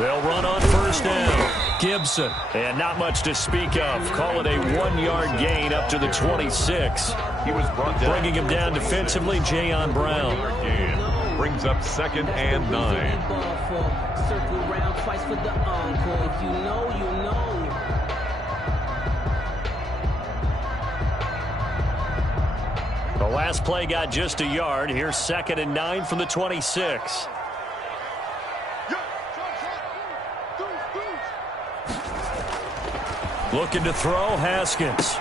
They'll run on first down. Gibson. And not much to speak of. Call it a 1-yard gain up to the 26. He was brought down. Bringing him down defensively, Jayon Brown. Brings up 2nd and 9. Circle around twice for the encore. If you know, you know. The last play got just a yard. Here's 2nd and 9 from the 26. Looking to throw, Haskins.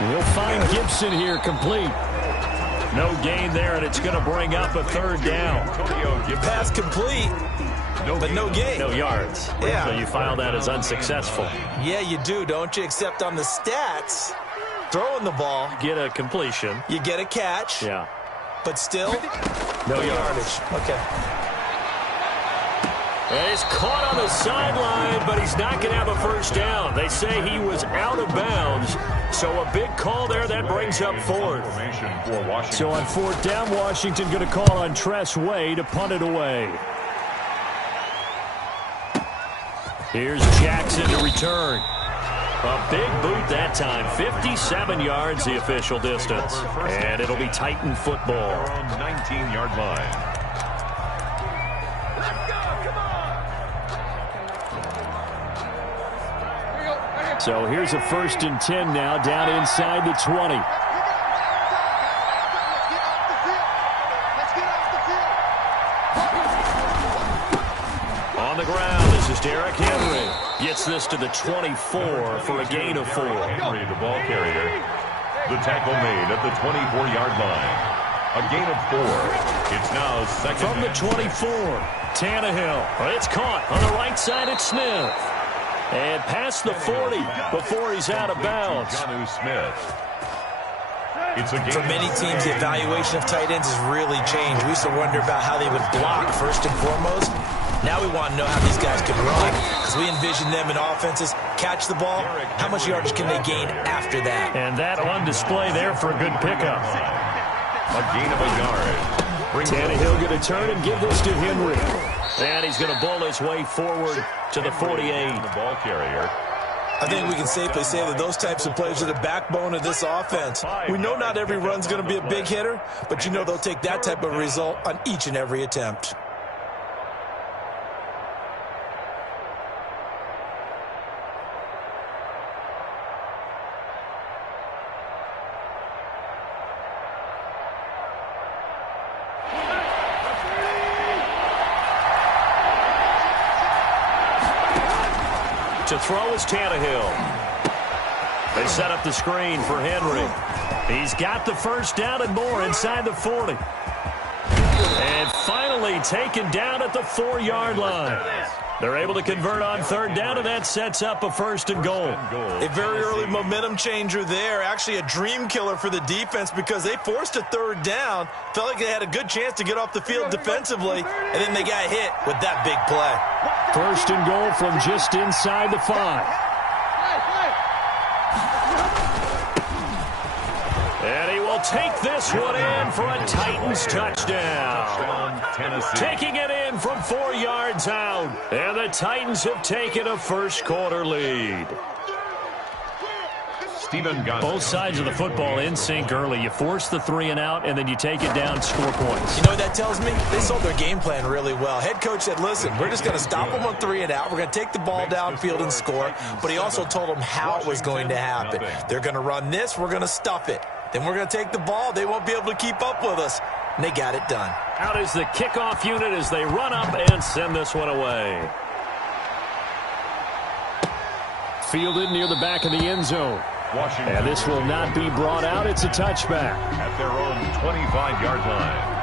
We'll find Gibson here complete. No gain there, and it's going to bring up a 3rd down. Pass complete, but no gain. No yards. Yeah. So you file that as unsuccessful. Yeah, you do, don't you? Except on the stats, throwing the ball, Get a completion. you get a catch, Yeah. but still, No no yards. yardage. Okay. And he's caught on the sideline, but he's not going to have a first down. They say he was out of bounds. So a big call there. That brings up 4th. So on 4th down, Washington going to call on Tress Way to punt it away. Here's Jackson to return. A big boot that time. 57 yards the official distance. And it'll be Titan football. 19-yard line. So here's a 1st and 10 now, down inside the 20. On the ground, this is Derrick Henry. Gets this to the 24 for a gain of 4. Henry, the ball carrier. The tackle made at the 24-yard line. A gain of 4. It's now 2nd. From the 24, Tannehill. It's caught on the right side at Smith. And past the 40 before he's out of bounds. Jonnu Smith. It's a gain. For many teams, the evaluation of tight ends has really changed. We used to wonder about how they would block first and foremost. Now we want to know how these guys can run, because we envision them in offenses catch the ball. How much yardage can they gain after that? And that on display there for a good pickup. A gain of a yard. Tannehill going to turn and give this to Henry. And he's going to bowl his way forward to the 48. The ball carrier. I think we can safely say that those types of plays are the backbone of this offense. We know not every run's going to be a big hitter, but you know they'll take that type of result on each and every attempt. To throw is Tannehill. They set up the screen for Henry. He's got the first down and more inside the 40. And finally taken down at the 4-yard line. They're able to convert on 3rd down, and that sets up a 1st and goal. A very early momentum changer there. Actually a dream killer for the defense because they forced a 3rd down. Felt like they had a good chance to get off the field defensively, and then they got hit with that big play. 1st and goal from just inside the 5. And he will take this one in for a Titans touchdown. Taking it in from 4 yards out. And the Titans have taken a first-quarter lead. Both sides of the football in sync early. You force the 3 and out, and then you take it down, score points. You know what that tells me? They sold their game plan really well. Head coach said, listen, we're just going to stop them on 3 and out. We're going to take the ball downfield and score. But he also told them how it was going to happen. They're going to run this. We're going to stuff it. Then we're going to take the ball. They won't be able to keep up with us. And they got it done. Out is the kickoff unit as they run up and send this one away. Fielded near the back of the end zone. And this will not be brought out. It's a touchback. At their own 25-yard line.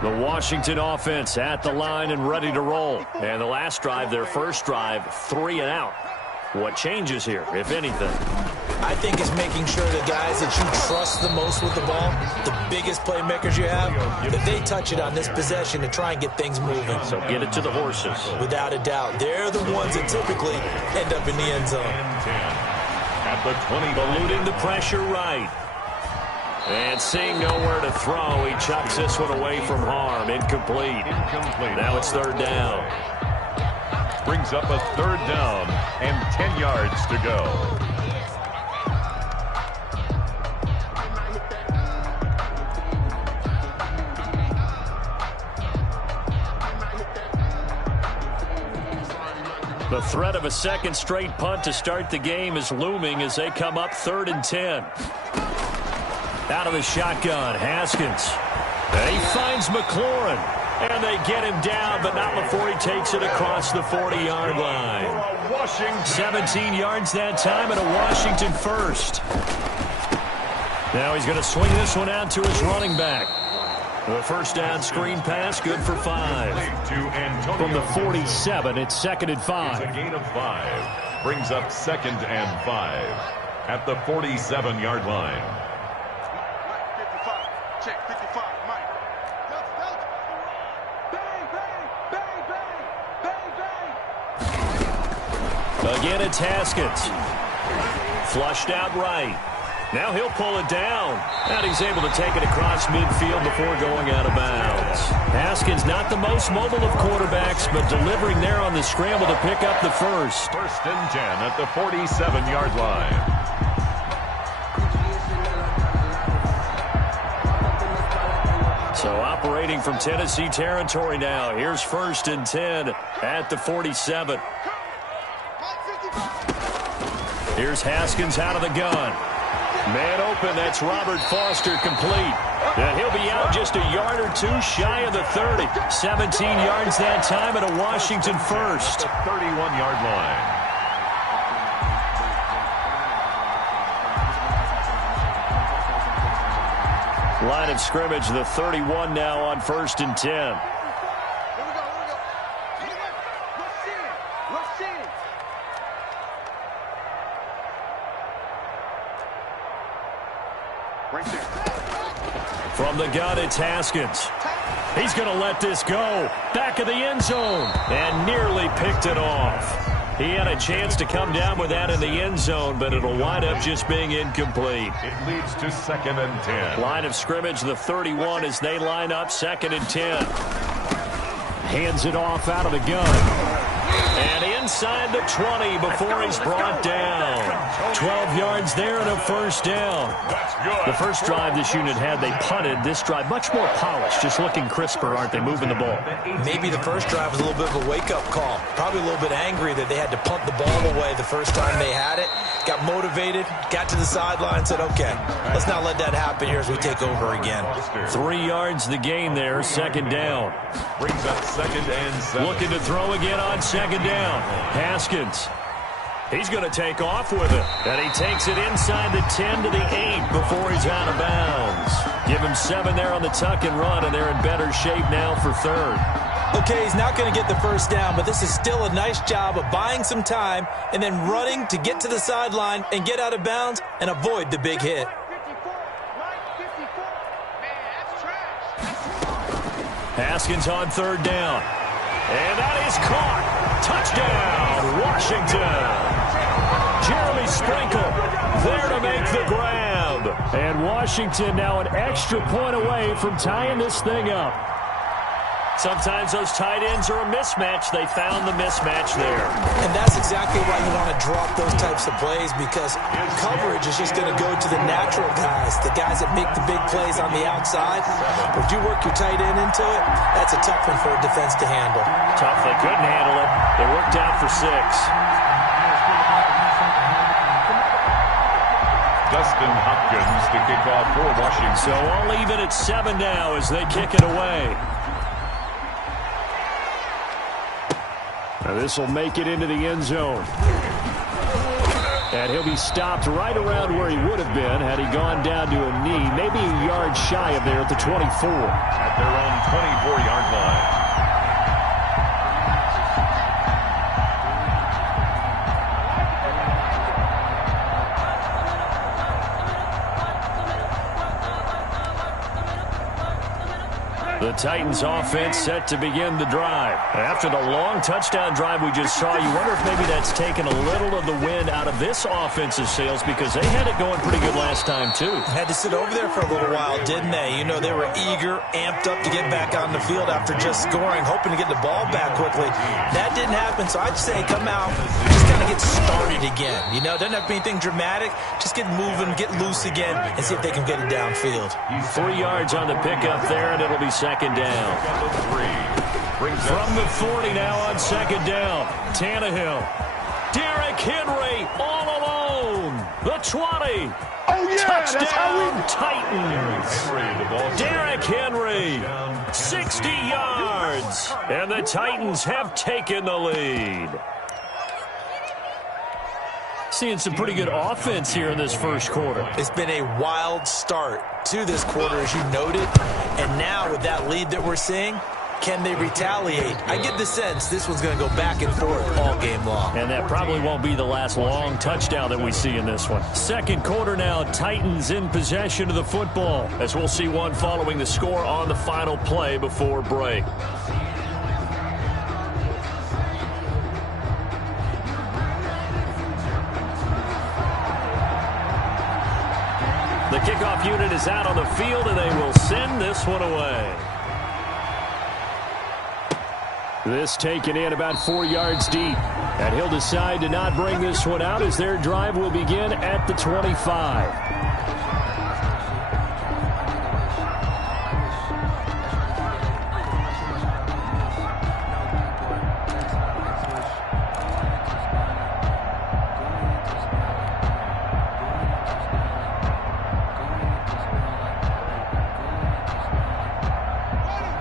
The Washington offense at the line and ready to roll. And the last drive, their first drive, 3 and out. What changes here, if anything? I think it's making sure the guys that you trust the most with the ball, the biggest playmakers you have, that they touch it on this possession to try and get things moving. So get it to the horses. Without a doubt. They're the ones that typically end up in the end zone. At the 20. Eluding the pressure right. And seeing nowhere to throw, he chucks this one away from harm. Incomplete. Now it's third down. Brings up a third down and 10 yards to go. The threat of a second straight punt to start the game is looming as they come up 3rd and 10. Out of the shotgun, Haskins. And he finds McLaurin. And they get him down, but not before he takes it across the 40-yard line. 17 yards that time and a Washington first. Now he's going to swing this one out to his running back. The first down screen pass, good for 5. From the 47, it's 2nd and 5. It's a gain of 5. Brings up 2nd and 5 at the 47-yard line. Check 55, Mike. Again, it's Haskins. Flushed out right. Now he'll pull it down. And he's able to take it across midfield before going out of bounds. Haskins not the most mobile of quarterbacks, but delivering there on the scramble to pick up the first. 1st and 10 at the 47-yard line. So operating from Tennessee territory now. Here's 1st and 10 at the 47. Here's Haskins out of the gun. Man open, that's Robert Foster complete. And he'll be out just a yard or two shy of the 30. 17 yards that time and a Washington first. 31-yard line. Line of scrimmage, the 31 now on 1st and 10. From the gun, it's Haskins. He's going to let this go. Back of the end zone. And nearly picked it off. He had a chance to come down with that in the end zone, but it'll wind up just being incomplete. It leads to 2nd and 10. Line of scrimmage, the 31 as they line up 2nd and 10. Hands it off out of the gun. And inside the 20 before he's brought down. 12 yards there and a first down. The first drive this unit had, they punted. This drive, much more polished, just looking crisper, aren't they, moving the ball? Maybe the first drive was a little bit of a wake-up call. Probably a little bit angry that they had to punt the ball away the first time they had it. Got motivated, got to the sideline, said, okay, let's not let that happen here as we take over again. 3 yards the gain there, 2nd down. Brings up 2nd and 7. Looking to throw again on 2nd down. Haskins. He's going to take off with it. And he takes it inside the 10 to the 8 before he's out of bounds. Give him 7 there on the tuck and run, and they're in better shape now for 3rd. Okay, he's not going to get the first down, but this is still a nice job of buying some time and then running to get to the sideline and get out of bounds and avoid the big hit. Haskins on 3rd down. And that is caught. Touchdown, Washington. Jeremy Sprinkle there to make the grab. And Washington now an extra point away from tying this thing up. Sometimes those tight ends are a mismatch. They found the mismatch there. And that's exactly why you want to drop those types of plays, because coverage is just going to go to the natural guys, the guys that make the big plays on the outside. But if you work your tight end into it, that's a tough one for a defense to handle. Tough. They couldn't handle it. They worked out for 6. Dustin Hopkins to kick off for Washington. So all even at 7 now as they kick it away. Now this will make it into the end zone. And he'll be stopped right around where he would have been had he gone down to a knee, maybe a yard shy of there at the 24. At their own 24-yard line. The Titans offense set to begin the drive. After the long touchdown drive we just saw, you wonder if maybe that's taken a little of the wind out of this offensive sails because they had it going pretty good last time too. Had to sit over there for a little while, didn't they? You know, they were eager, amped up to get back on the field after just scoring, hoping to get the ball back quickly. That didn't happen, so I'd say come out, just kind of get started again. You know, doesn't have to be anything dramatic. Just get moving, get loose again, and see if they can get it downfield. 3 yards on the pickup there, and it'll be second down. From the 40 now on second down. Tannehill. Derrick Henry all alone. The 20. Oh, yeah, touchdown Titans. Derrick Henry, 60 yards. And the Titans have taken the lead. Seeing some pretty good offense here in this first quarter. It's been a wild start to this quarter, as you noted. And now with that lead that we're seeing, can they retaliate? I get the sense this one's going to go back and forth all game long. And that probably won't be the last long touchdown that we see in this one. Second quarter now, Titans in possession of the football, as we'll see one following the score on the final play before break. The kickoff unit is out on the field, and they will send this one away. This taken in about 4 yards deep. And he'll decide to not bring this one out as their drive will begin at the 25.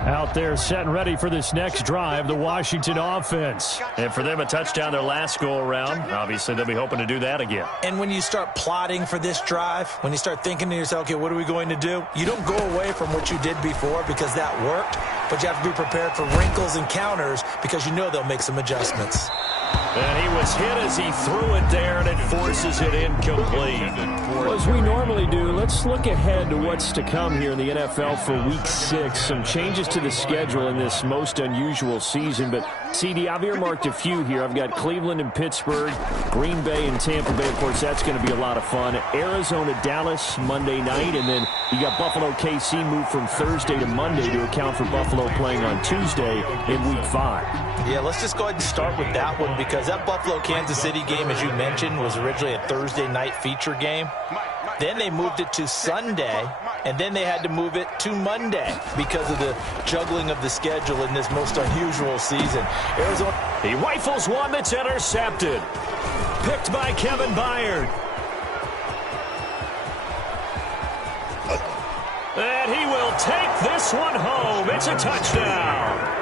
Out there set and ready for this next drive, the Washington offense. And for them, a touchdown their last go-around. Obviously, they'll be hoping to do that again. And when you start plotting for this drive, when you start thinking to yourself, okay, what are we going to do? You don't go away from what you did before because that worked, but you have to be prepared for wrinkles and counters because you know they'll make some adjustments. And he was hit as he threw it there, and it forces it incomplete. Well, as we normally do, let's look ahead to what's to come here in the NFL for Week 6. Some changes to the schedule in this most unusual season. But, CD, I've earmarked a few here. I've got Cleveland and Pittsburgh, Green Bay and Tampa Bay. Of course, that's going to be a lot of fun. Arizona, Dallas, Monday night. And then you got Buffalo, KC moved from Thursday to Monday to account for Buffalo playing on Tuesday in Week 5. Yeah, let's just go ahead and start with that one because that Buffalo-Kansas City game, as you mentioned, was originally a Thursday night feature game. Then they moved it to Sunday, and then they had to move it to Monday because of the juggling of the schedule in this most unusual season. Arizona. He rifles one that's intercepted. Picked by Kevin Byard. And he will take this one home. It's a touchdown.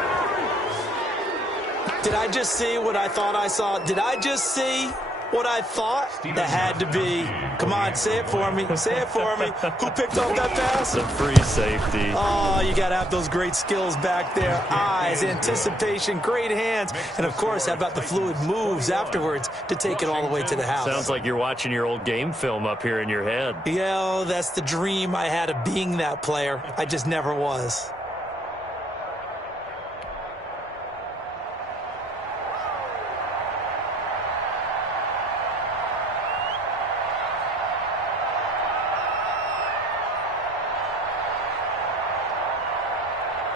Did I just see what I thought I saw? Did I just see what I thought? That had to be. Come on, say it for me. Say it for me. Who picked off that pass? The free safety. Oh, you got to have those great skills back there. Eyes, anticipation, great hands. And, of course, how about the fluid moves afterwards to take it all the way to the house? Sounds like you're watching your old game film up here in your head. Yeah, oh, that's the dream I had of being that player. I just never was.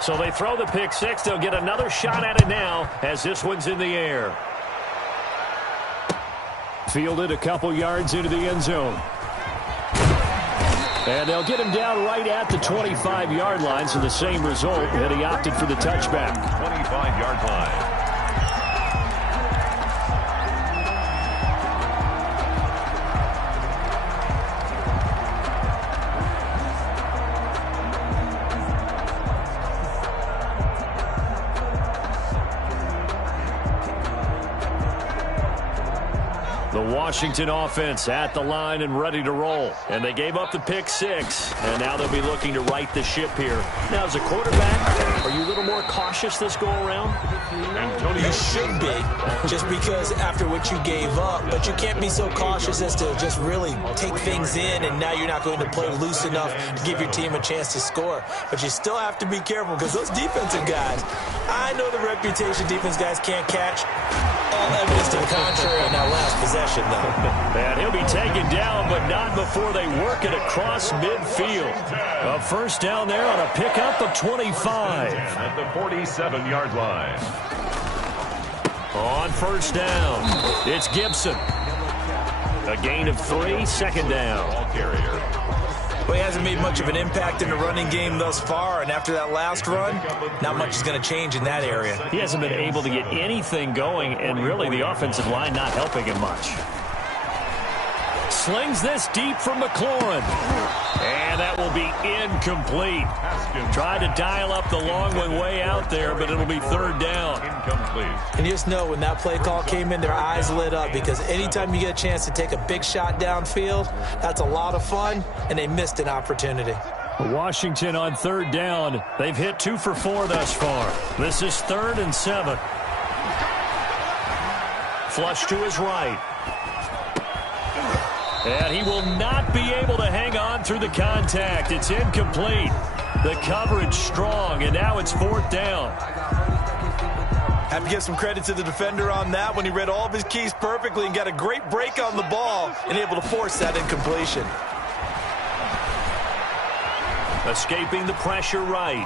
So they throw the pick six. They'll get another shot at it now as this one's in the air. Fielded a couple yards into the end zone. And they'll get him down right at the 25-yard line, so the same result, and he opted for the touchback. 25-yard line. The The Washington offense at the line and ready to roll. And they gave up the pick 6, and now they'll be looking to right the ship here. Now, as a quarterback, are you a little more cautious this go-around? You should be, just because after what you gave up, but you can't be so cautious as to just really take things in, and now you're not going to play loose enough to give your team a chance to score. But you still have to be careful because those defensive guys, I know the reputation defense guys can't catch. All evidence to the contrary on that last possession, though. And he'll be taken down, but not before they work it across midfield. A first down there on a pickup of 25. At the 47-yard line. On first down, it's Gibson. A gain of 3, second down. Ball carrier. Well, he hasn't made much of an impact in the running game thus far, and after that last run, not much is going to change in that area. He hasn't been able to get anything going, and really the offensive line not helping him much. Slings this deep from McLaurin. And that will be incomplete. Tried to dial up the long one way out there, but it'll be third down. Incomplete. And you just know when that play call came in, their eyes lit up, because anytime you get a chance to take a big shot downfield, that's a lot of fun, and they missed an opportunity. Washington on third down. They've hit 2 for 4 thus far. This is 3rd and 7. Flush to his right. And he will not be able to hang on through the contact. It's incomplete. The coverage strong, and now it's 4th down. Have to give some credit to the defender on that when he read all of his keys perfectly and got a great break on the ball and able to force that incompletion. Escaping the pressure right.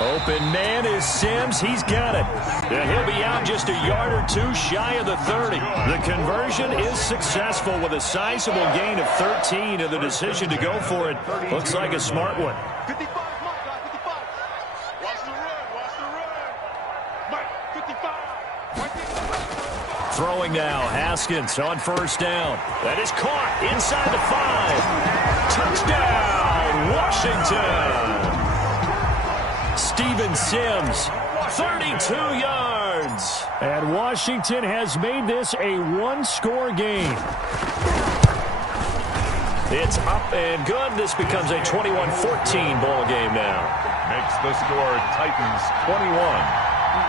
Open man is Sims. He's got it. And he'll be out just a yard or 2 shy of the 30. The conversion is successful with a sizable gain of 13, and the decision to go for it looks like a smart one. 55, watch the run. 55. Throwing now, Haskins on first down. That is caught inside the 5. Touchdown, Washington. Steven Sims, 32 yards. And Washington has made this a one-score game. It's up and good. This becomes a 21-14 ball game now. Makes the score Titans 21,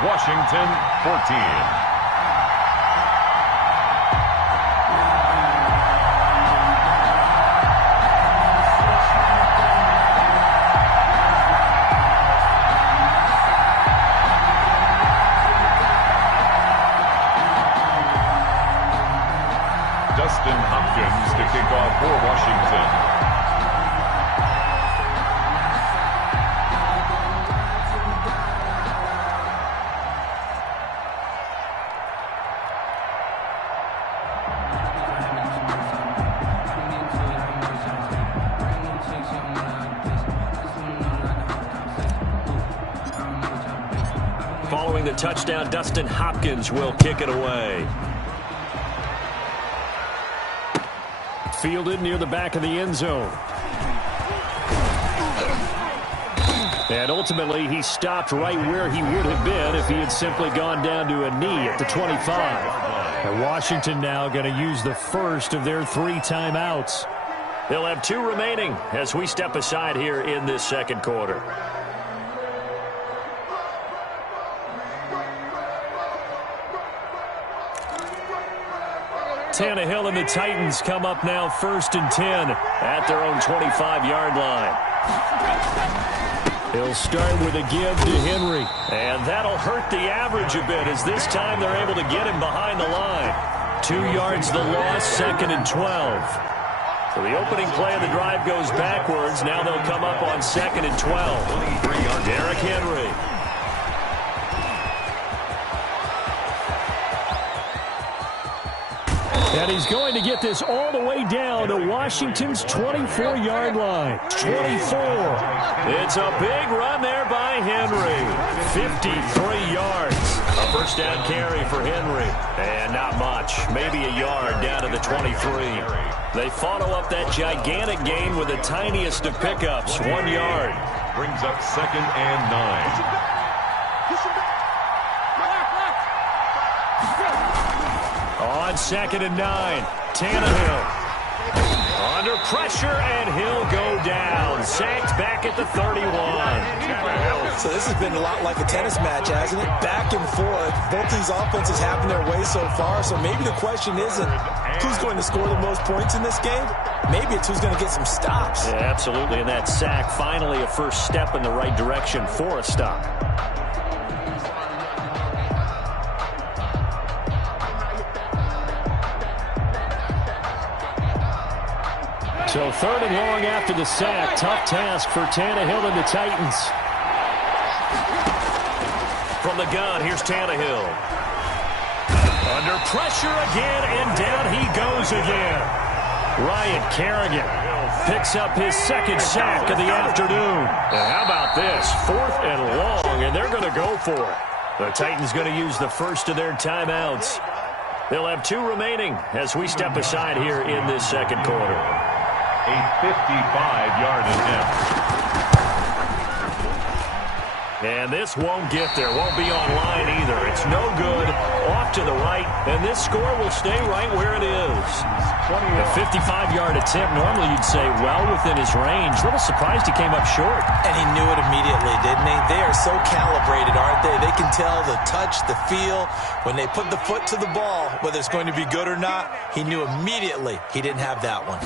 Washington 14. Dustin Hopkins to kick off for Washington. Following the touchdown, Dustin Hopkins will kick it away. Fielded near the back of the end zone. And ultimately, he stopped right where he would have been if he had simply gone down to a knee at the 25. And Washington now going to use the first of their 3 timeouts. They'll have 2 remaining as we step aside here in this second quarter. Tannehill and the Titans come up now 1st and 10 at their own 25-yard line. He'll start with a give to Henry. And that'll hurt the average a bit as this time they're able to get him behind the line. 2 yards the loss, 2nd and 12. So the opening play of the drive goes backwards. Now they'll come up on 2nd and 12. Derrick Henry. And he's going to get this all the way down to Washington's 24-yard line. 24. It's a big run there by Henry. 53 yards. A first down carry for Henry. And not much. Maybe a yard down to the 23. They follow up that gigantic gain with the tiniest of pickups. 1 yard. Brings up 2nd and 9. on 2nd and 9. Tannehill under pressure, and he'll go down. Sacked back at the 31. So this has been a lot like a tennis match, hasn't it? Back and forth. Both these offenses having their way so far, so maybe the question isn't who's going to score the most points in this game. Maybe it's who's going to get some stops. Yeah, absolutely, and that sack finally a first step in the right direction for a stop. So 3rd and long after the sack. Tough task for Tannehill and the Titans. From the gun, here's Tannehill. Under pressure again, and down he goes again. Ryan Kerrigan picks up his 2nd sack of the afternoon. And how about this? 4th and long, and they're going to go for it. The Titans going to use the first of their timeouts. They'll have 2 remaining as we step aside here in this 2nd quarter. A 55-yard attempt. And this won't get there. Won't be online either. It's no good. Off to the right. And this score will stay right where it is. A 55-yard attempt. Normally you'd say well within his range. A little surprised he came up short. And he knew it immediately, didn't he? They are so calibrated, aren't they? They can tell the touch, the feel. When they put the foot to the ball, whether it's going to be good or not, he knew immediately he didn't have that one.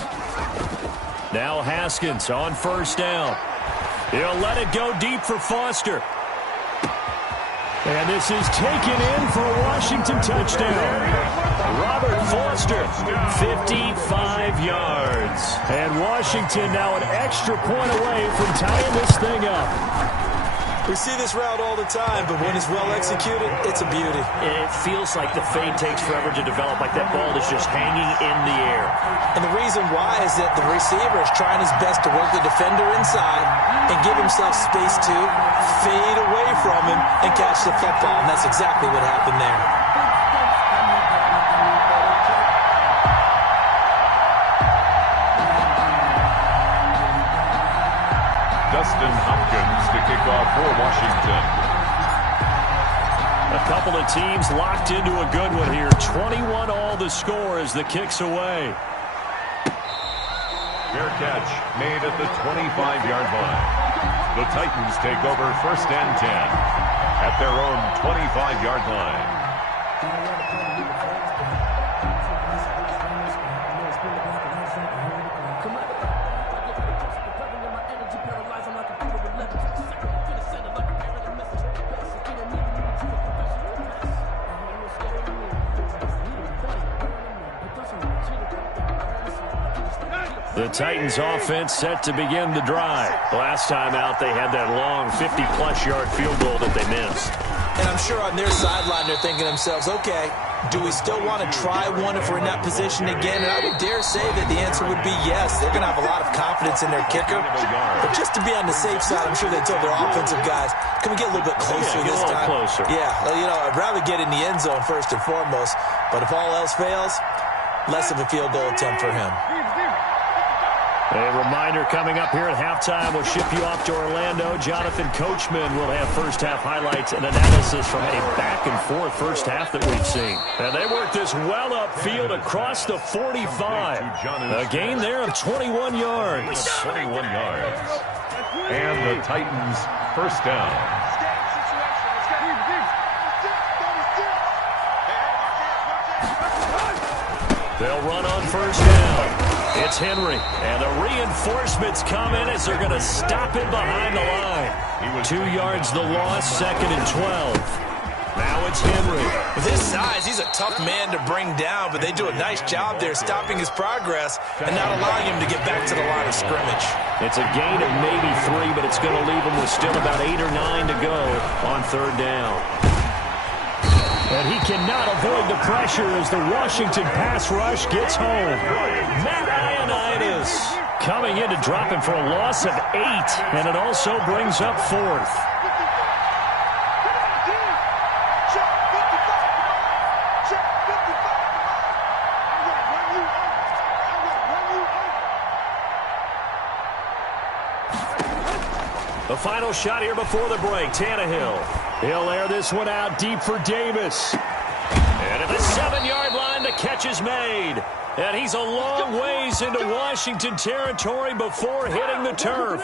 Now Haskins on 1st down. He'll let it go deep for Foster. And this is taken in for a Washington touchdown. Robert Foster, 55 yards. And Washington now an extra point away from tying this thing up. We see this route all the time, but when it's well executed, it's a beauty. It feels like the fade takes forever to develop, like that ball is just hanging in the air. And the reason why is that the receiver is trying his best to work the defender inside and give himself space to fade away from him and catch the football. And that's exactly what happened there. Dustin Hopkins to kick off for Washington. A couple of teams locked into a good one here. 21 all the score as the kick's away. Fair catch made at the 25-yard line. The Titans take over 1st and 10 at their own 25-yard line. The Titans offense set to begin the drive. Last time out, they had that long 50-plus yard field goal that they missed. And I'm sure on their sideline, they're thinking to themselves, okay, do we still want to try one if we're in that position again? And I would dare say that the answer would be yes. They're going to have a lot of confidence in their kicker. But just to be on the safe side, I'm sure they told their offensive guys, can we get a little bit closer this time? Closer. Yeah, you know, I'd rather get in the end zone first and foremost. But if all else fails, less of a field goal attempt for him. A reminder coming up here at halftime, we'll ship you off to Orlando. Jonathan Coachman will have first-half highlights and analysis from a back-and-forth first half that we've seen. And they worked this well upfield across the 45. A gain there of 21 yards. 21 yards. And the Titans first down. They'll run on first down. It's Henry, and the reinforcements come in as they're going to stop him behind the line. 2 yards the loss, 2nd and 12. Now it's Henry. With his size, he's a tough man to bring down, but they do a nice job there stopping his progress and not allowing him to get back to the line of scrimmage. It's a gain of maybe 3, but it's going to leave him with still about 8 or 9 to go on 3rd down. And he cannot avoid the pressure as the Washington pass rush gets home. Matt Ioannidis coming in to drop him for a loss of 8, and it also brings up 4th. The final shot here before the break. Tannehill. He'll air this one out deep for Davis. And at the 7-yard line to catch catch is made. And he's a long ways into Washington territory before hitting the turf.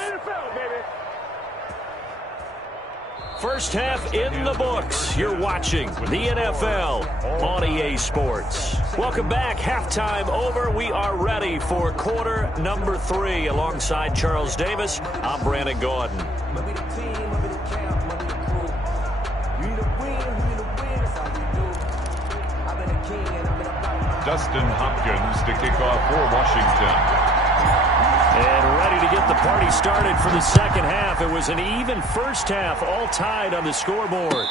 First half in the books. You're watching the NFL on EA Sports. Welcome back. Halftime over. We are ready for quarter number 3. Alongside Charles Davis, I'm Brandon Gordon. Dustin Hopkins to kick off for Washington. And ready to get the party started for the second half. It was an even first half, all tied on the scoreboard.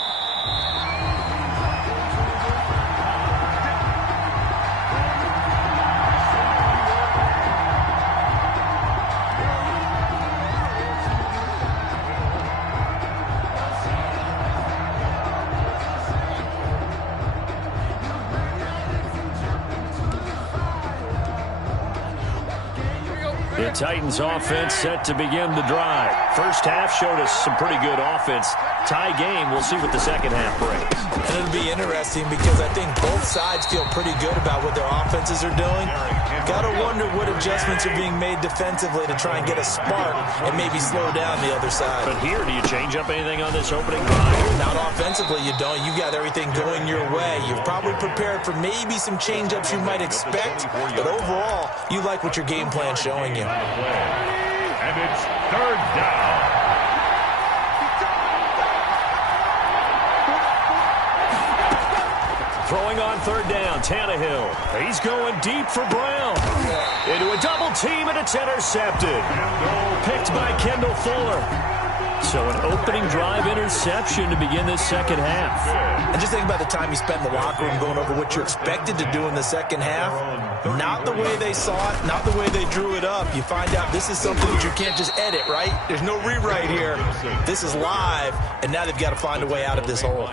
The Titans offense set to begin the drive. First half showed us some pretty good offense. Tie game. We'll see what the second half brings. And it'll be interesting because I think both sides feel pretty good about what their offenses are doing. Got to wonder what adjustments are being made defensively to try and get a spark and maybe slow down the other side. But here, do you change up anything on this opening drive? Not offensively, you don't. You got everything going your way. You've probably prepared for maybe some change-ups you might expect, but overall, you like what your game plan's showing you. And it's third down. Throwing on third down, Tannehill. He's going deep for Brown. Into a double team, and it's intercepted. Picked by Kendall Fuller. So an opening drive interception to begin this second half. And just think about the time you spent in the locker room going over what you expected to do in the second half. Not the way they saw it, not the way they drew it up. You find out this is something that you can't just edit, right? There's no rewrite here. This is live, and now they've got to find a way out of this hole.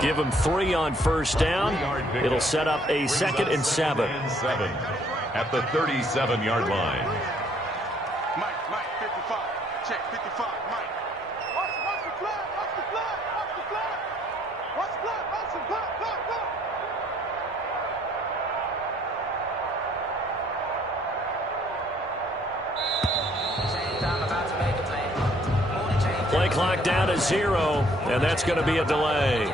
Give them 3 on first down. It'll set up a 2nd and 7. At the 37-yard line. Mike, 55. Check, 55, Mike. Watch the flag, watch the flag, watch the flag. Watch the flag, watch the flag, Play clock down to 0, and that's going to be a delay.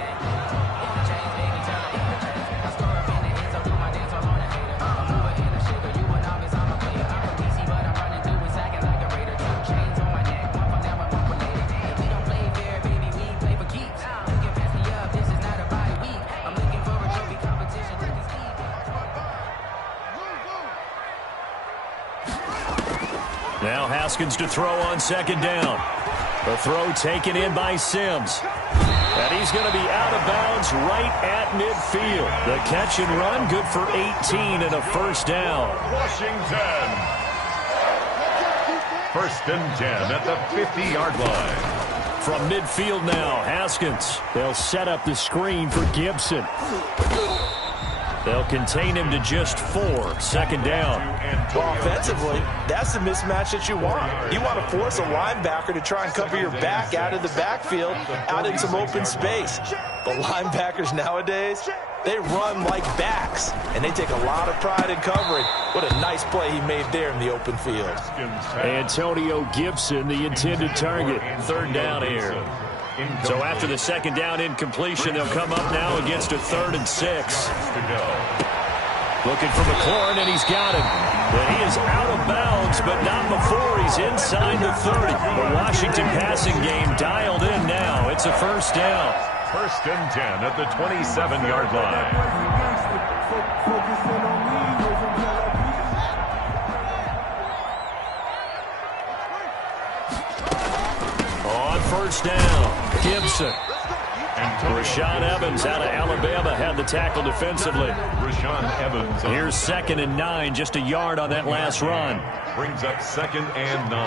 Now Haskins to throw on second down. The throw taken in by Sims. And he's going to be out of bounds right at midfield. The catch and run good for 18 and a first down. Washington. 1st and 10 at the 50-yard line. From midfield now, Haskins. They'll set up the screen for Gibson. They'll contain him to just 4. 2nd down. Well, offensively, that's the mismatch that you want. You want to force a linebacker to try and cover your back out of the backfield, out in some open space. But linebackers nowadays, they run like backs, and they take a lot of pride in covering. What a nice play he made there in the open field. Antonio Gibson, the intended target. 3rd down here. So after the 2nd down incompletion, they'll come up now against a 3rd and 6. Looking for McLaurin, and he's got him. And he is out of bounds, but not before he's inside the 30. The Washington passing game dialed in now. It's a first down. 1st and 10 at the 27-yard line. On first down, Gibson. Rashaan Evans out of Alabama had the tackle defensively. Rashaan Evans. Here's 2nd and 9, just a yard on that last run. Brings up 2nd and 9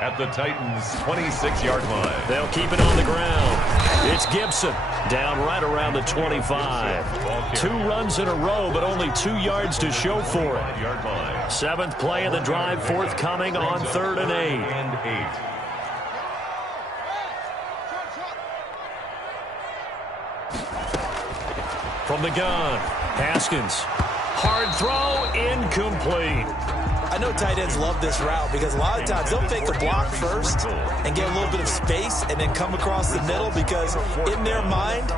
at the Titans' 26-yard line. They'll keep it on the ground. It's Gibson down right around the 25. 2 runs in a row, but only 2 yards to show for it. 7th play of the drive forthcoming on 3rd and 8. From the gun, Haskins. Hard throw, incomplete. I know tight ends love this route because a lot of times they'll fake a block first and get a little bit of space and then come across the middle because in their mind,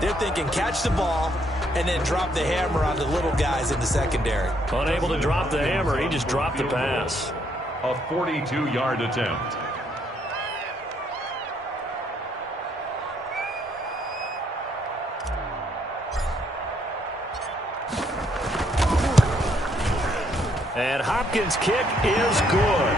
they're thinking catch the ball and then drop the hammer on the little guys in the secondary. Unable to drop the hammer, he just dropped the pass. A 42-yard attempt. And Hopkins' kick is good.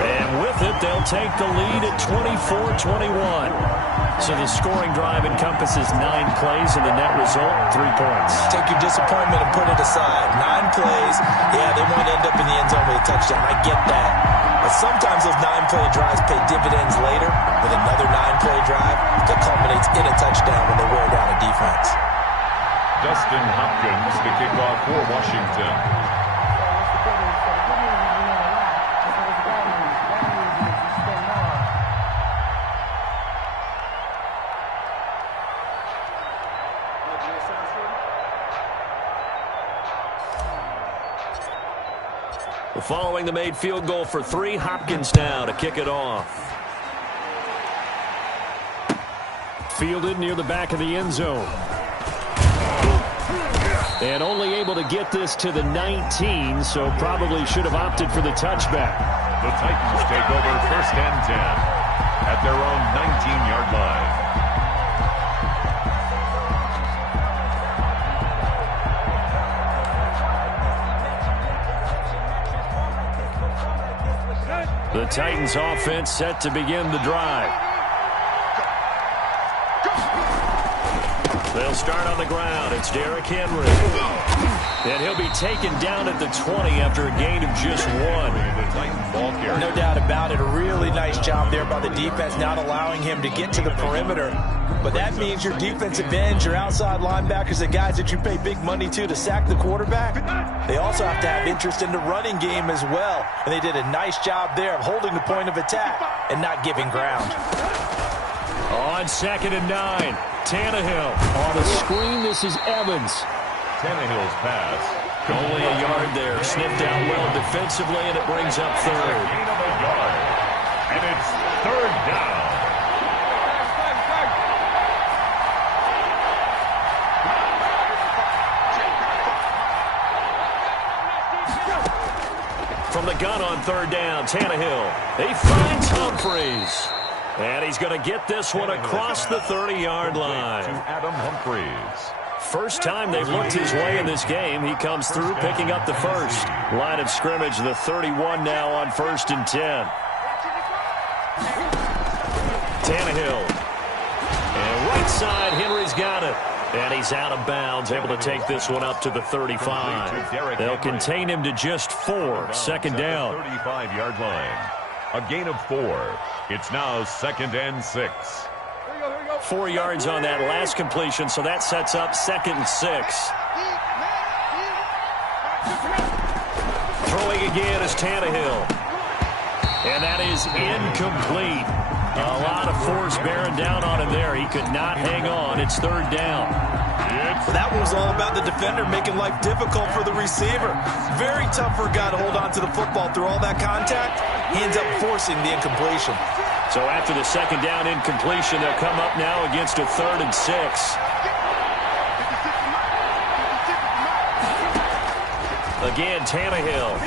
And with it, they'll take the lead at 24-21. So the scoring drive encompasses 9 plays, and the net result, 3 points. Take your disappointment and put it aside. 9 plays, yeah, they won't end up in the end zone with a touchdown. I get that. But sometimes those 9-play drives pay dividends later with another 9-play drive that culminates in a touchdown when they wear down a defense. Dustin Hopkins, the kickoff for Washington. Following the made field goal for 3, Hopkins now to kick it off. Fielded near the back of the end zone. And only able to get this to the 19, so probably should have opted for the touchback. The Titans take over 1st and 10 at their own 19-yard line. The Titans offense set to begin the drive. They'll start on the ground. It's Derrick Henry. And he'll be taken down at the 20 after a gain of just 1. The Titans ball carrier. No doubt about it. A really nice job there by the defense, not allowing him to get to the perimeter. But that means your defensive ends, your outside linebackers, the guys that you pay big money to sack the quarterback, they also have to have interest in the running game as well. And they did a nice job there of holding the point of attack and not giving ground. On 2nd and 9, Tannehill. On the screen, this is Evans. Tannehill's pass. Only a yard there. Sniffed out well defensively, and it brings up 3rd. Gain of a yard. And it's 3rd down. From the gun on 3rd down, Tannehill. He finds Humphries. And he's going to get this one across the 30-yard line. To Adam Humphries. First time they've looked his way in this game. He comes through picking up the first. Line of scrimmage, the 31 now on 1st and 10. Tannehill. And right side, Henry's got it. And he's out of bounds, able to take this one up to the 35. They'll contain him to just 4. 2nd down. 35-yard line. A gain of 4. It's now 2nd and 6. 4 yards on that last completion, so that sets up 2nd and 6. Throwing again is Tannehill. And that is incomplete. A lot of force bearing down on him there. He could not hang on. It's 3rd down. Well, that one was all about the defender making life difficult for the receiver. Very tough for a guy to hold on to the football through all that contact. He ends up forcing the incompletion. So after the 2nd down incompletion, they'll come up now against a 3rd and 6. Again, Tannehill.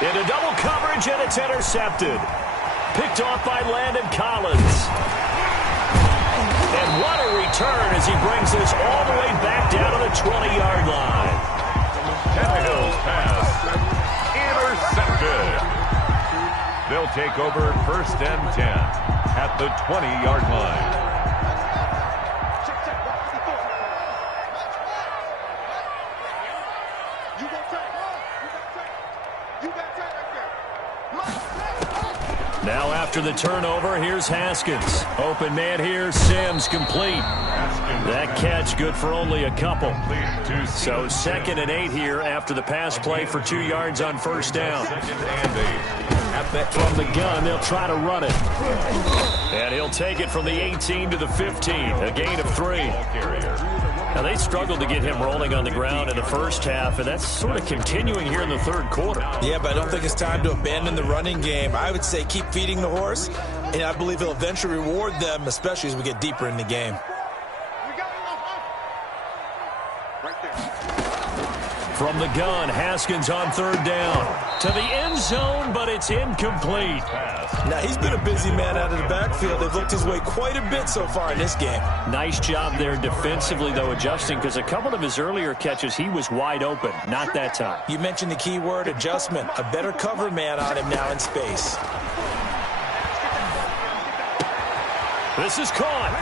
Into double coverage, and it's intercepted. Picked off by Landon Collins. And what a return as he brings this all the way back down to the 20-yard line. Tannehill's pass intercepted. They'll take over 1st and 10 at the 20-yard line. Now after the turnover, here's Haskins. Open man here, Sims complete. That catch good for only a couple. So 2nd and 8 here after the pass play for 2 yards on 1st down. 2nd and 8. From the gun, they'll try to run it. And he'll take it from the 18 to the 15, a gain of 3. Now, they struggled to get him rolling on the ground in the first half, and that's sort of continuing here in the third quarter. Yeah, but I don't think it's time to abandon the running game. I would say keep feeding the horse, and I believe he'll eventually reward them, especially as we get deeper in the game. From the gun, Haskins on third down. To the end zone, but it's incomplete. Now, he's been a busy man out of the backfield. They've looked his way quite a bit so far in this game. Nice job there defensively, though, adjusting, because a couple of his earlier catches, he was wide open. Not that time. You mentioned the key word, adjustment. A better cover man on him now in space. This is caught,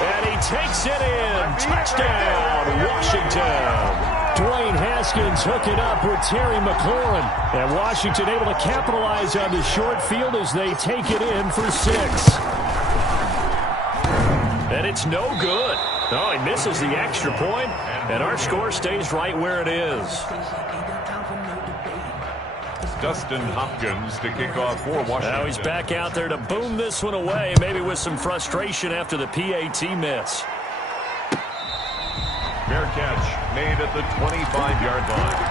and he takes it in. Touchdown, Washington. Dwayne Haskins hooking up with Terry McLaurin. And Washington able to capitalize on the short field as they take it in for 6. And it's no good. Oh, he misses the extra point, and our score stays right where it is. Dustin Hopkins to kick off for Washington. Now he's back out there to boom this one away, maybe with some frustration after the PAT miss. Fair catch made at the 25-yard line.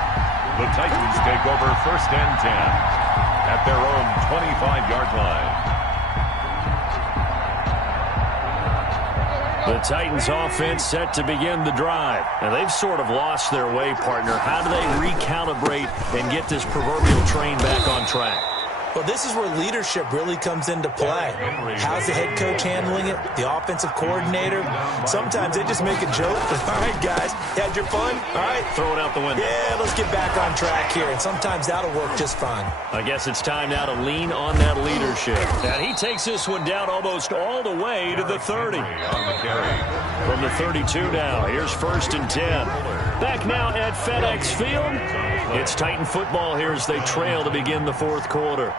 The Titans take over 1st and 10 at their own 25-yard line. The Titans offense set to begin the drive. Now they've sort of lost their way, partner. How do they recalibrate and get this proverbial train back on track? Well, this is where leadership really comes into play. How's the head coach handling it? The offensive coordinator? Sometimes they just make a joke. All right, guys, you had your fun? All right. Throw it out the window. Yeah, let's get back on track here. And sometimes that'll work just fine. I guess it's time now to lean on that leadership. And he takes this one down almost all the way to the 30. From the 32 now, here's 1st and 10. Back now at FedEx Field. It's Titan football here as they trail to begin the fourth quarter.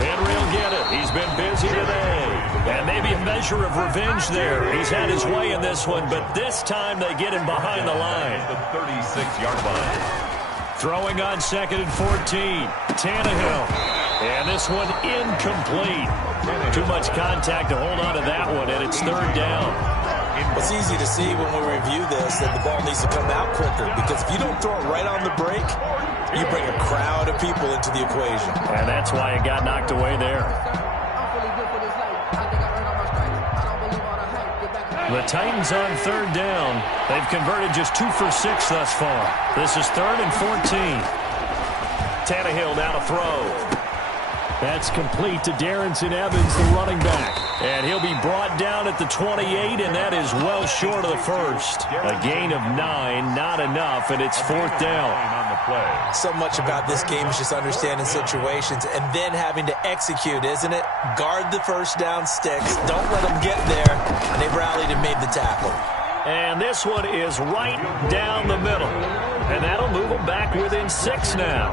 Henry will get it. He's been busy today. And maybe a measure of revenge there. He's had his way in this one, but this time they get him behind the line. The 36-yard line. Throwing on 2nd and 14. Tannehill. And this one incomplete. Too much contact to hold on to that one, and it's 3rd down. It's easy to see when we review this that the ball needs to come out quicker, because if you don't throw it right on the break, you bring a crowd of people into the equation. And that's why it got knocked away there. The Titans on 3rd down. They've converted just 2 for 6 thus far. This is 3rd and 14. Tannehill now to throw. That's complete to Darrynton Evans, the running back. And he'll be brought down at the 28, and that is well short of the first. A gain of 9, not enough, and it's 4th down. So much about this game is just understanding situations and then having to execute, isn't it? Guard the first down sticks. Don't let them get there. And they rallied and made the tackle. And this one is right down the middle. And that'll move them back within 6 now.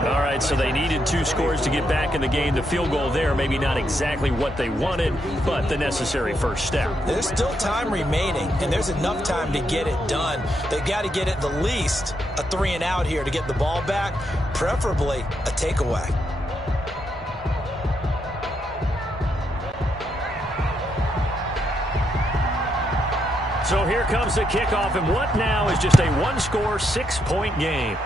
All right, so they needed 2 scores to get back in the game. The field goal there, maybe not exactly what they wanted, but the necessary first step. There's still time remaining, and there's enough time to get it done. They've got to get at the least a 3 and out here to get the ball back, preferably a takeaway. So here comes the kickoff, and what now is just a 1-score, 6-point game.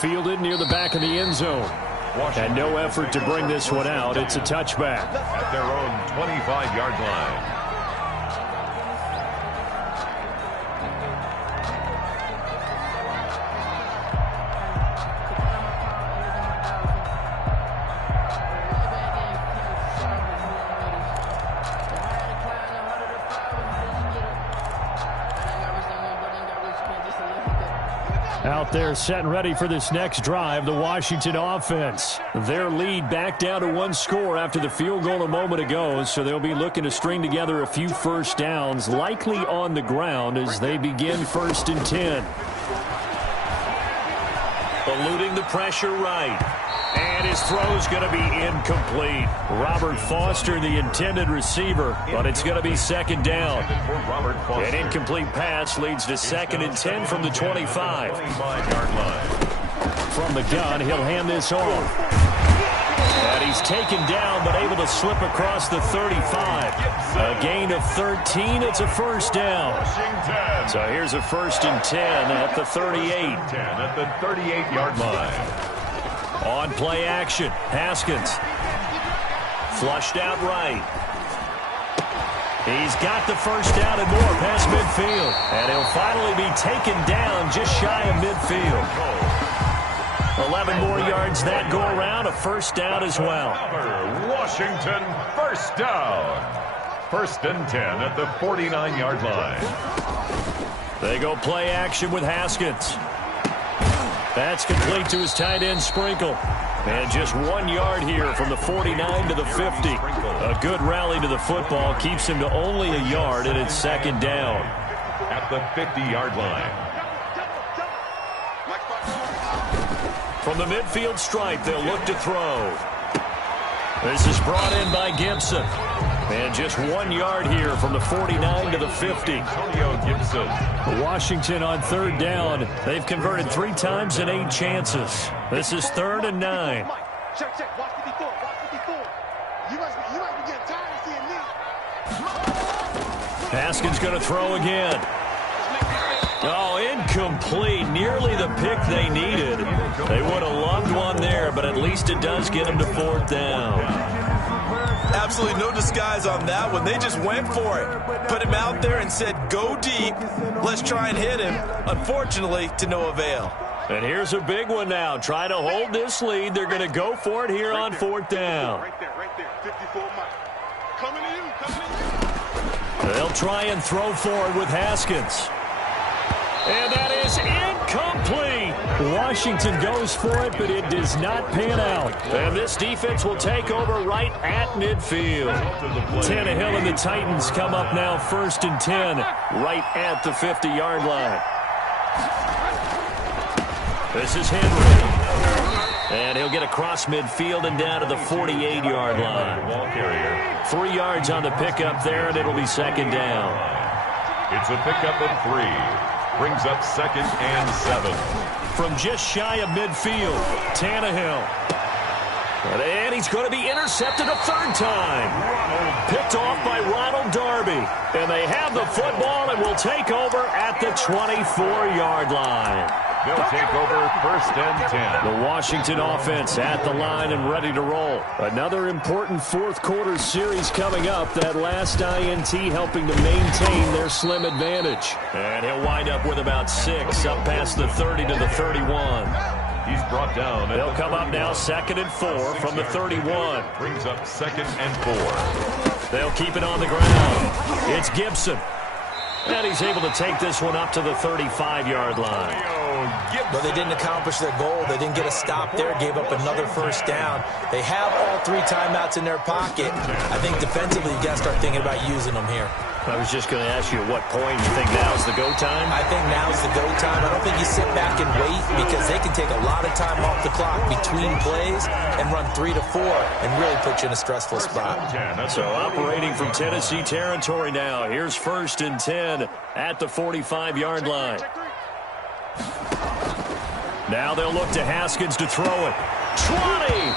Fielded near the back of the end zone. And no effort to bring this one out. It's a touchback. At their own 25-yard line. Out there set and ready for this next drive, the Washington offense. Their lead back down to 1 score after the field goal a moment ago, so they'll be looking to string together a few first downs, likely on the ground as they begin 1st and 10. Eluding the pressure right. And his throw's going to be incomplete. Robert Foster, the intended receiver, but it's going to be second down. An incomplete pass leads to 2nd and 10 from the 25. 25-yard line. From the gun, he'll hand this off. And he's taken down, but able to slip across the 35. A gain of 13. It's a first down. So here's a 1st and 10 at the 38. 10 at the 38-yard line. On play action, Haskins. Flushed out right. He's got the first down and more past midfield. And he'll finally be taken down just shy of midfield. 11 more yards that go around, a first down as well. Washington, first down. 1st and 10 at the 49-yard line. They go play action with Haskins. That's complete to his tight end, Sprinkle. And just 1 yard here from the 49 to the 50. A good rally to the football keeps him to only a yard, and it's second down. At the 50-yard line. From the midfield stripe, they'll look to throw. This is brought in by Gibson. And just 1 yard here from the 49 to the 50. Antonio Gibson. Washington on third down. They've converted 3 times in 8 chances. This is 3rd and 9. Check, check. Watch 54. Watch 54. You must be getting tired of seeing me. Haskins going to throw again. Oh, incomplete. Nearly the pick they needed. They would have loved one there, but at least it does get them to 4th down. Absolutely no disguise on that one. They just went for it. Put him out there and said, go deep. Let's try and hit him. Unfortunately, to no avail. And here's a big one now. Try to hold this lead. They're going to go for it here on 4th down. Right there. 54 Mike. Coming to you. They'll try and throw forward with Haskins. And that is incomplete. Washington goes for it, but it does not pan out. And this defense will take over right at midfield. Tannehill and the Titans come up now 1st and 10, right at the 50-yard line. This is Henry. And he'll get across midfield and down to the 48-yard line. 3 yards on the pickup there, and it'll be second down. It's a pickup of 3. Brings up 2nd and 7. From just shy of midfield, Tannehill. And he's going to be intercepted a 3rd time. Picked off by Ronald Darby. And they have the football and will take over at the 24-yard line. They'll take over 1st and 10. The Washington offense at the line and ready to roll. Another important 4th quarter series coming up. That last INT helping to maintain their slim advantage. And he'll wind up with about 6 up past the 30 to the 31. He's brought down. They'll come up now 2nd and 4 from the 31. Brings up 2nd and 4. They'll keep it on the ground. It's Gibson. And he's able to take this one up to the 35-yard line. But they didn't accomplish their goal. They didn't get a stop there, gave up another first down. They have all 3 timeouts in their pocket. I think defensively you got to start thinking about using them here. I was just going to ask you at what point you think now's the go time? I think now's the go time. I don't think you sit back and wait because they can take a lot of time off the clock between plays and run 3 to 4 and really put you in a stressful spot. So operating from Tennessee territory now. Here's 1st and 10 at the 45-yard line. Now they'll look to Haskins to throw it. 20!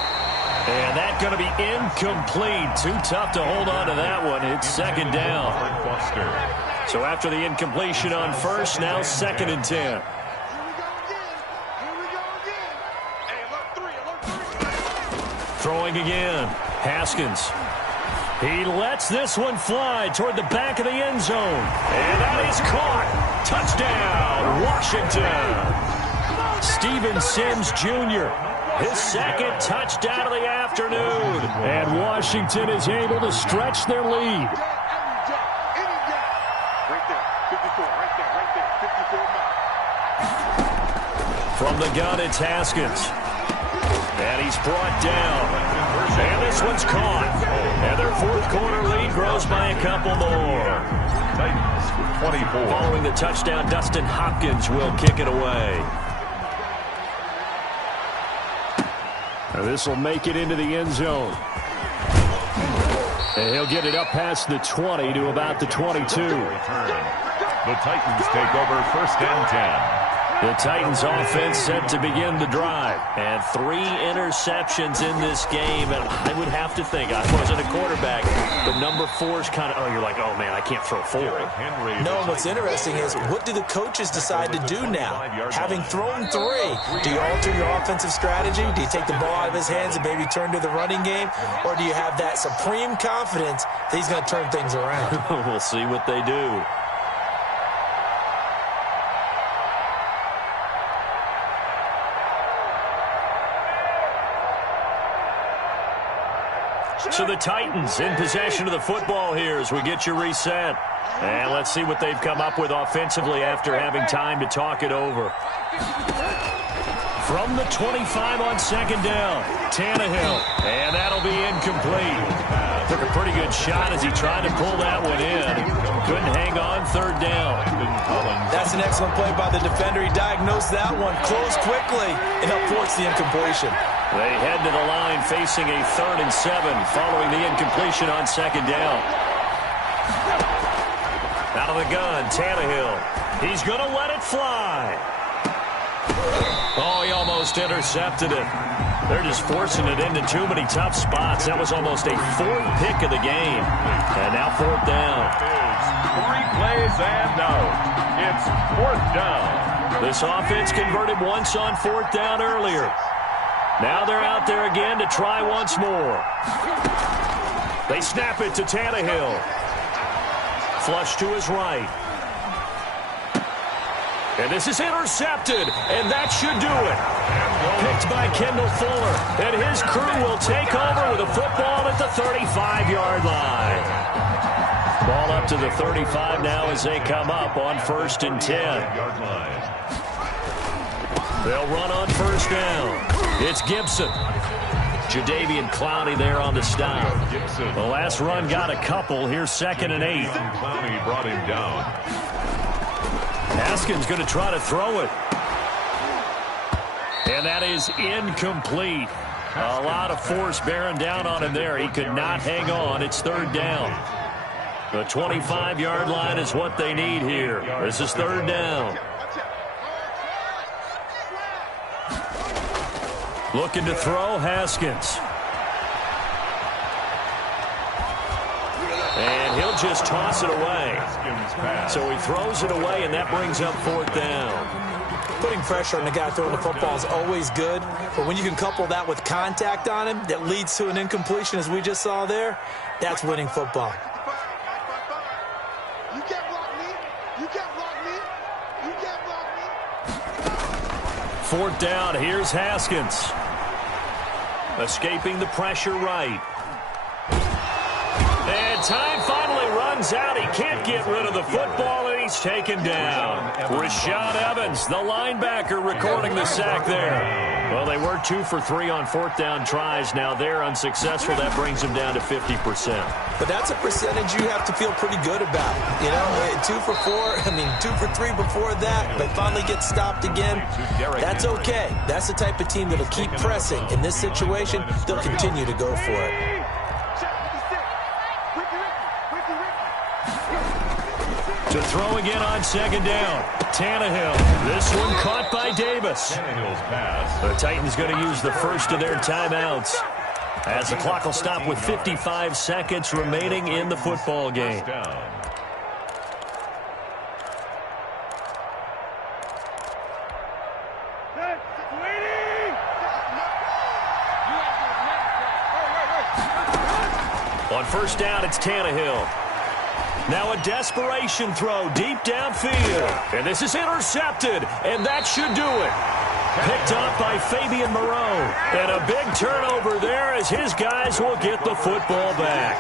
And that's going to be incomplete. Too tough to hold on to that one. It's second down. So after the incompletion on 1st, now 2nd and 10. Here we go again. Hey, alert 3. Throwing again. Haskins. He lets this one fly toward the back of the end zone. And that is caught. Touchdown, Washington. Steven Sims Jr., his 2nd touchdown of the afternoon. And Washington is able to stretch their lead. Right there. 54. Right there. 54 Mike. From the gun, it's Haskins. And he's brought down. And this one's caught. And their 4th quarter lead grows by a couple more. Titans for 24. Following the touchdown, Dustin Hopkins will kick it away. This will make it into the end zone. And he'll get it up past the 20 to about the 22. The Titans take over first and 10. The Titans offense set to begin the drive. And 3 interceptions in this game. And I would have to think, I wasn't a quarterback, but number 4 is kind of, oh, you're like, oh, man, I can't throw 4. No, what's interesting is, what do the coaches decide to do now? Having thrown 3, do you alter your offensive strategy? Do you take the ball out of his hands and maybe turn to the running game? Or do you have that supreme confidence that he's going to turn things around? We'll see what they do. So the Titans in possession of the football here as we get you reset. And let's see what they've come up with offensively after having time to talk it over. From the 25 on second down, Tannehill. And that'll be incomplete. Took a pretty good shot as he tried to pull that one in. Couldn't hang on third down. That's an excellent play by the defender. He diagnosed that one, closed quickly, and upports the incompletion. They head to the line facing a 3rd and 7 following the incompletion on second down. Out of the gun, Tannehill. He's going to let it fly. Oh, he almost intercepted it. They're just forcing it into too many tough spots. That was almost a 4th pick of the game. And now 4th down. 3 plays and out. It's 4th down. This offense converted once on 4th down earlier. Now they're out there again to try once more. They snap it to Tannehill. Flush to his right. And this is intercepted, and that should do it. Picked by Kendall Fuller, and his crew will take over with a football at the 35-yard line. Ball up to the 35 now as they come up on 1st and 10. They'll run on 1st down. It's Gibson. Jadeveon Clowney there on the stop. The last run got a couple. Here's 2nd and 8. Clowney brought him down. Haskins going to try to throw it. And that is incomplete. A lot of force bearing down on him there. He could not hang on. It's 3rd down. The 25-yard line is what they need here. This is 3rd down. Looking to throw, Haskins. And he'll just toss it away. So he throws it away, and that brings up 4th down. Putting pressure on the guy throwing the football is always good, but when you can couple that with contact on him that leads to an incompletion, as we just saw there, that's winning football. You can't block me. You can't block me. You can't block me. 4th down. Here's Haskins. Escaping the pressure right. And time finally runs out. He can't get rid of the football, and he's taken down. Rashad Evans, the linebacker, recording the sack there. Well, they were 2 for 3 on 4th down tries. Now they're unsuccessful. That brings them down to 50%. But that's a percentage you have to feel pretty good about. You know, 2 for 2 for 3 before that. They finally get stopped again. That's okay. That's the type of team that'll keep pressing. In this situation, they'll continue to go for it. To throw again on 2nd down. Tannehill. This one caught by Davis. Tannehill's pass. The Titans going to use the first of their timeouts as the clock will stop with 55 seconds remaining in the football game. On 1st down, it's Tannehill. Now a desperation throw deep downfield. And this is intercepted, and that should do it. Picked up by Fabian Moreau. And a big turnover there as his guys will get the football back.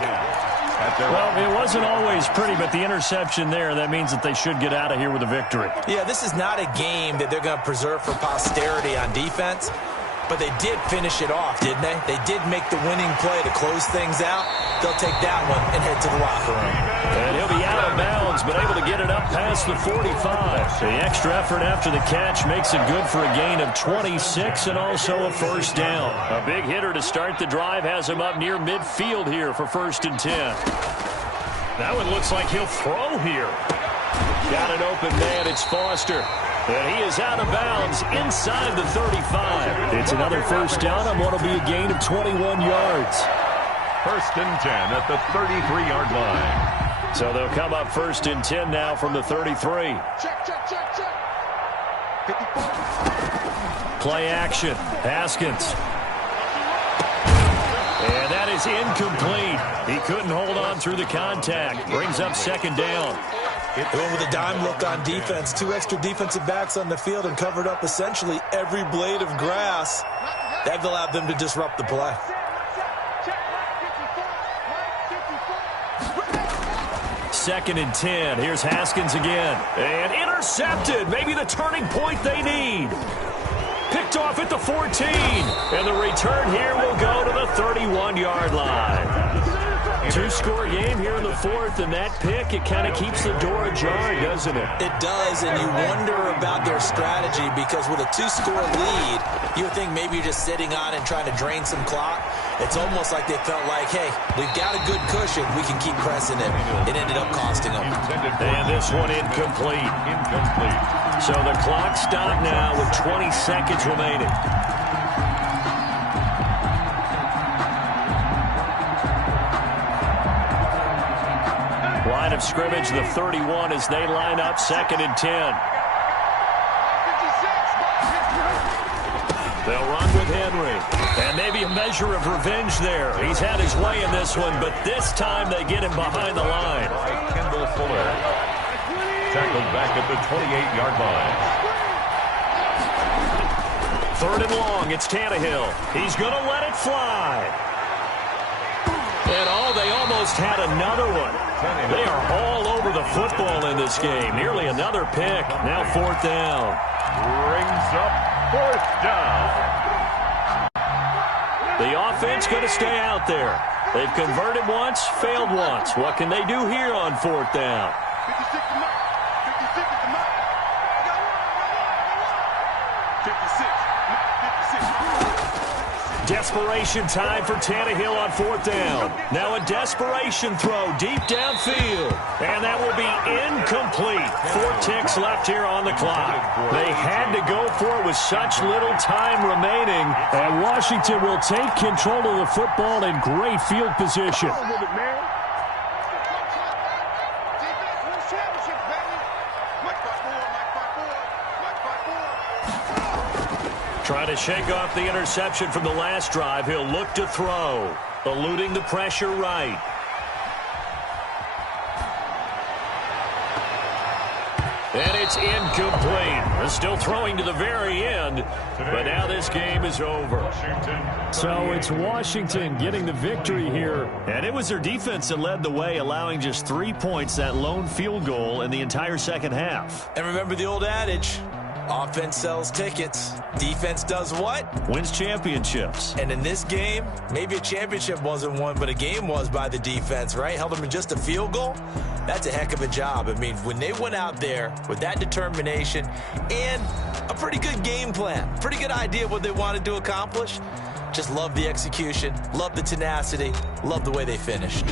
Well, it wasn't always pretty, but the interception there, that means that they should get out of here with a victory. Yeah, this is not a game that they're going to preserve for posterity on defense. But they did finish it off, didn't they? They did make the winning play to close things out. They'll take that one and head to the locker room. And he'll be out of bounds, but able to get it up past the 45. The extra effort after the catch makes it good for a gain of 26 and also a first down. A big hitter to start the drive has him up near midfield here for 1st and 10. That one looks like he'll throw here. Got an open man. It's Foster. And he is out of bounds inside the 35. It's another first down on what will be a gain of 21 yards. 1st and 10 at the 33-yard line. So they'll come up 1st and 10 now from the 33. Check. Play action. Haskins. And that is incomplete. He couldn't hold on through the contact. Brings up 2nd down. They went with a dime look on defense. 2 extra defensive backs on the field and covered up essentially every blade of grass. That allowed them to disrupt the play. 2nd and 10. Here's Haskins again. And intercepted. Maybe the turning point they need. Picked off at the 14. And the return here will go to the 31-yard line. 2-score game here in the 4th, and that pick, it kind of keeps the door ajar, doesn't it? It does, and you wonder about their strategy because with a 2-score lead, you would think maybe you're just sitting on and trying to drain some clock. It's almost like they felt like, hey, we've got a good cushion. We can keep pressing it. It ended up costing them. And this one incomplete. So the clock stopped now with 20 seconds remaining. Line of scrimmage, the 31 as they line up 2nd and 10. They'll run with Henry. And maybe a measure of revenge there. He's had his way in this one, but this time they get him behind the line. Kendall Fuller. Tackled back at the 28-yard line. 3rd and long, it's Tannehill. He's going to let it fly. And they almost had another one. They are all over the football in this game. Nearly another pick. Now 4th down. Brings up 4th down. The offense going to stay out there. They've converted once, failed once. What can they do here on 4th down? 56 to Mike. 56 to Mike. I got one. 56. Mike, 56. Desperation time for Tannehill on 4th down. Now a desperation throw deep downfield. And that will be incomplete. 4 ticks left here on the clock. They had to go for it with such little time remaining. And Washington will take control of the football in great field position. Trying to shake off the interception from the last drive. He'll look to throw. Eluding the pressure right. And it's incomplete. They're still throwing to the very end. But now this game is over. So it's Washington getting the victory here. And it was their defense that led the way, allowing just 3 points, that lone field goal in the entire second half. And remember the old adage, offense sells tickets. Defense does what? Wins championships. And in this game, maybe a championship wasn't won, but a game was by the defense, right? Held them in just a field goal. That's a heck of a job. I mean, when they went out there with that determination and a pretty good game plan, pretty good idea of what they wanted to accomplish, just love the execution, love the tenacity, love the way they finished.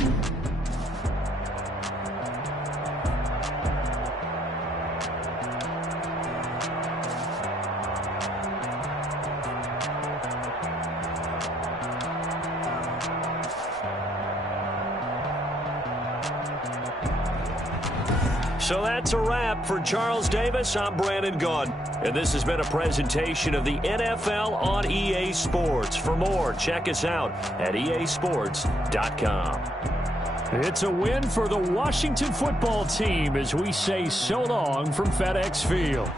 So that's a wrap for Charles Davis. I'm Brandon Gaudin, and this has been a presentation of the NFL on EA Sports. For more, check us out at easports.com. It's a win for the Washington football team as we say so long from FedEx Field.